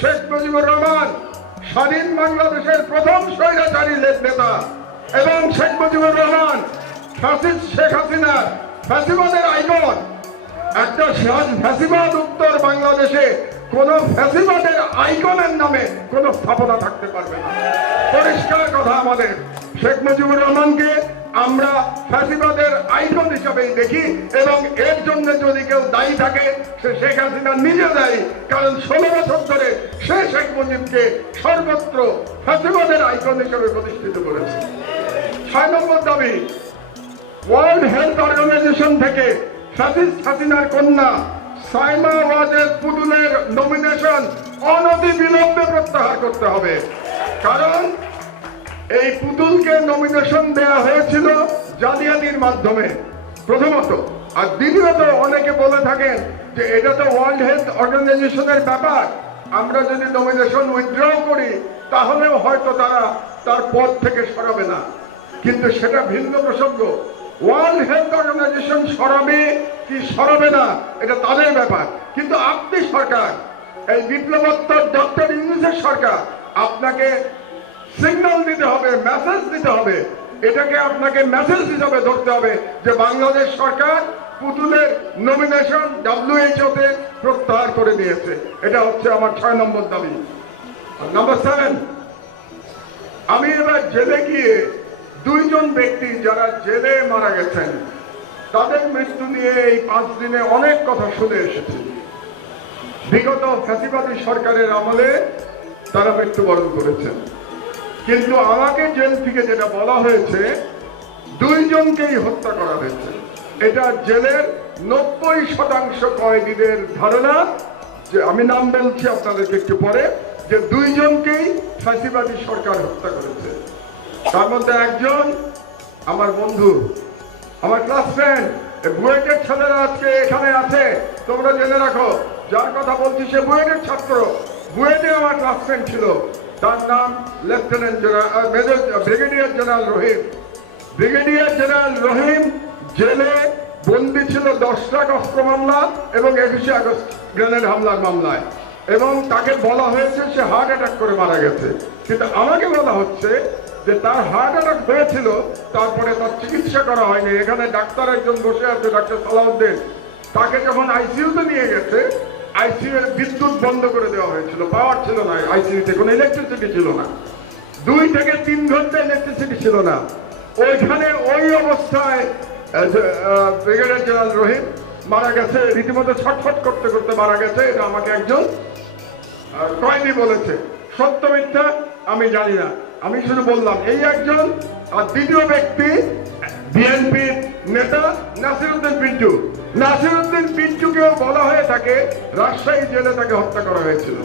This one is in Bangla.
শেখ মুজিবুর রহমান স্বাধীন বাংলাদেশের প্রথম স্বৈরাচারী নেতা এবং শেখ মুজিবুর রহমান ফ্যাসিস্ট শেখ হাসিনা ফ্যাসিবাদের আইকন। একটা ফ্যাসিবাদ উত্তর বাংলাদেশে কোন ফ্যাসিবাদের আইকনের নামে কোন স্থাপনা থাকতে পারবে না। পরিষ্কার কথা, আমাদের শেখ মুজিবুর রহমানকে আমরা ফ্যাসিবাদের আইকন হিসাবেই দেখি এবং এর জন্য যদি কেউ দায়ী থাকে সে শেখ হাসিনা নিজে দায়ী, কারণ 16 বছর ধরে সে শেখ মুজিবকে সর্বত্র ফ্যাসিবাদের আইকন হিসাবে প্রতিষ্ঠিত করেছে। 6 নম্বর দাবি, ওয়ার্ল্ড হেলথ অর্গানাইজেশন থেকে ফ্যাসিস্ট হাসিনার কন্যা সাইমা ওয়াজেদ পুতুলের নমিনেশন অনতিবিলম্বে প্রত্যাহার করতে হবে। কারণ এই পুতুলকে নমিনেশন দেয়া হয়েছিল জালিয়াতির মাধ্যমে প্রথমত, আর দ্বিতীয়ত অনেকে বলে থাকেন যে এটা তো ওয়ার্ল্ড হেলথ অর্গানাইজেশনের ব্যাপার, আমরা যদি নমিনেশন উইথড্র করি তাহলেও হয়তো তারা তার পদ থেকে সরাবে না। কিন্তু সেটা ভিন্ন প্রসঙ্গ। ওয়ার্ল্ড হেলথ অর্গানাইজেশন সরাবে কি সরাবে না এটা তাদের ব্যাপার, কিন্তু আপনি সরকার, এই বিপ্লবোত্তর ডক্টর ইউনূসের সরকার, আপনাকে সিগন্যাল দিতে হবে, মেসেজ দিতে হবে। এটাকে আপনাকে মেসেজ হিসাবে ধরতে হবে যে বাংলাদেশ সরকার পুতুলের নমিনেশন WHO তে প্রত্যাহার করে দিয়েছে। এটা হচ্ছে আমার 6 নম্বর দাবি। নাম্বার 7, আমি এবার জেলে গিয়ে 2 জন ব্যক্তি যারা জেলে মারা গেছেন তাদের মৃত্যু নিয়ে এই 5 দিনে অনেক কথা শুনে এসেছি। বিগত ফ্যাসিবাদী সরকারের আমলে তারা মৃত্যুবরণ করেছেন, কিন্তু আমাকে জেল থেকে যেটা বলা হয়েছে 2 জনকেই হত্যা করা হয়েছে। এটা জেলের 90% কয়েদিদের ধারণা, যে আমি নাম বলছি আপনাদেরকে একটু পরে, যে 2 জনকেই ফ্যাসিবাদী সরকার হত্যা করেছে। তার মধ্যে একজন আমার বন্ধু, আমার ক্লাসমেট, বুয়েটের ছেলেরা আজকে এখানে আছে, তোমরা জেনে রাখো, যার কথা বলছি সে বুয়েটের ছাত্র, বুয়েটে আমার ক্লাসমেট ছিল। তার নাম লেফটেন্যান্ট জেনারেল ব্রিগেডিয়ার জেনারেল রহিম। ব্রিগেডিয়ার জেনারেল রহিম জেলে বন্দী ছিল 10টা অস্ত্র মামলা এবং 21শে আগস্ট গ্রেনেড হামলার মামলায়, এবং তাকে বলা হয়েছে সে হার্ট অ্যাটাক করে মারা গেছে। কিন্তু আমাকে বলা হচ্ছে যে তার হার্ট অ্যাটাক হয়েছিল, তারপরে তার চিকিৎসা করা হয়নি। এখানে ডাক্তার একজন বসে আছে, ডাক্তার সালাউদ্দিন, তাকে যখন আইসিইউতে নিয়ে গেছে, আইসিইউ এর বিদ্যুৎ বন্ধ করে দেওয়া হয়েছিল, পাওয়ার ছিল না, আইসিইউতে কোনো ইলেকট্রিসিটি ছিল না, 2 থেকে 3 ঘন্টা ইলেকট্রিসিটি ছিল না। ওইখানে ওই অবস্থায় ব্রিগেডিয়ার জেনারেল রহিম মারা গেছে, রীতিমতো ছটফট করতে করতে মারা গেছে। এটা আমাকে একজন কয়েদি বলেছে, সত্য মিথ্যা আমি জানি না, আমি শুধু বললাম এই একজন। আর দ্বিতীয় ব্যক্তি বিএনপির নেতা নাসিরউদ্দিন পিন্টু। নাসিরউদ্দিন পিন্টুকেও বলা হয়ে থাকে রাজশাহী জেলে তাকে হত্যা করা হয়েছিল।